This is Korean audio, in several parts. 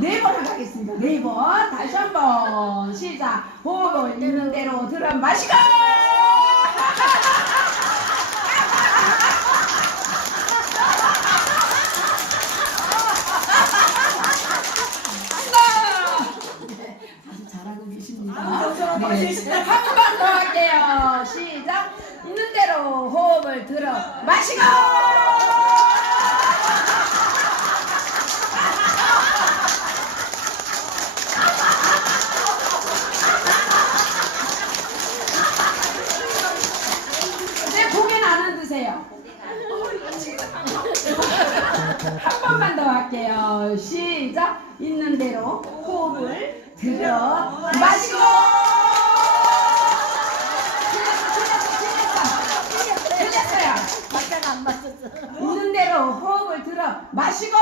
네번 하겠습니다. 네 번. 다시 한 번. 시작. 호흡을 있는 대로 들어 마시고! 네, 아주 잘하고 계십니다. 네. 한번 더 할게요. 시작. 있는 대로 호흡을 들어 마시고! 내 고개는 안 흔드세요. 한 번만 더 할게요. 시작. 있는 대로 호흡을 들여 마시고. 틀렸어, 틀렸어, 틀렸어. 틀렸어요. 박자가 안 맞았어. 있는 대로 호흡을 들어 마시고.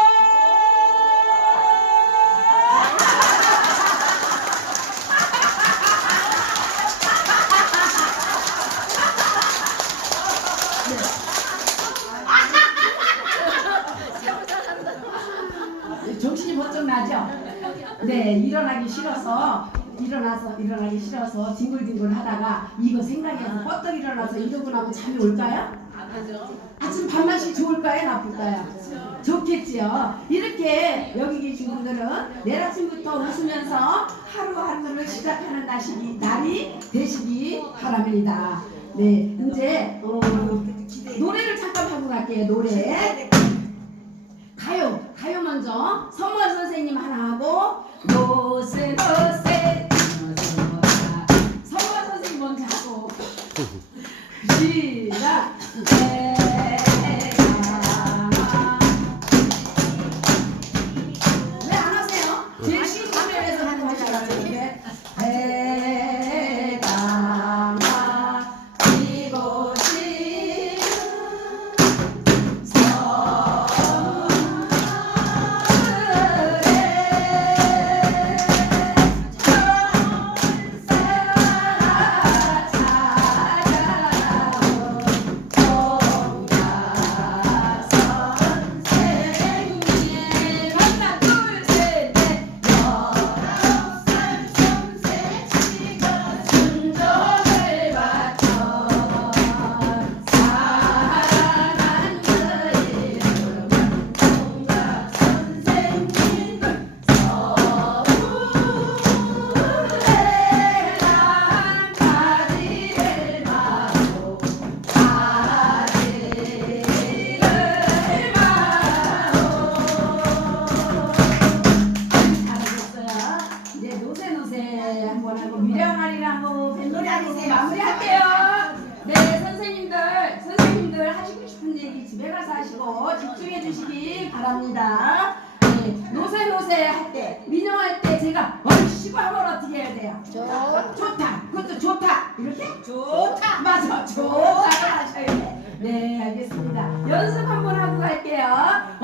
정신이 번쩍 나죠? 네, 일어나기 싫어서 일어나서 일어나기 싫어서 뒹굴뒹굴 하다가 이거 생각해서 뻗떡 일어나서 이러고 나면 잠이 올까요? 아침 밥맛이 좋을까요? 나쁠까요? 좋겠지요. 이렇게 여기 계신 분들은 내일 아침부터 웃으면서 하루하루를 시작하는 날이, 날이 되시기 바랍니다. 네, 이제 어, 노래를 잠깐 하고 갈게요. 노래. 마무리할게요. 네 선생님들 선생님들 하시고 싶은 얘기 집에 가서 하시고 집중해 주시기 바랍니다. 네 노세 노세 할 때 민영할 때 제가 얼씨구 하면 어떻게 해야 돼요? 좋다. 좋다. 그것도 좋다. 이렇게? 좋다. 맞아. 좋다. 하셔야 돼. 네 알겠습니다. 연습 한번 하고 갈게요.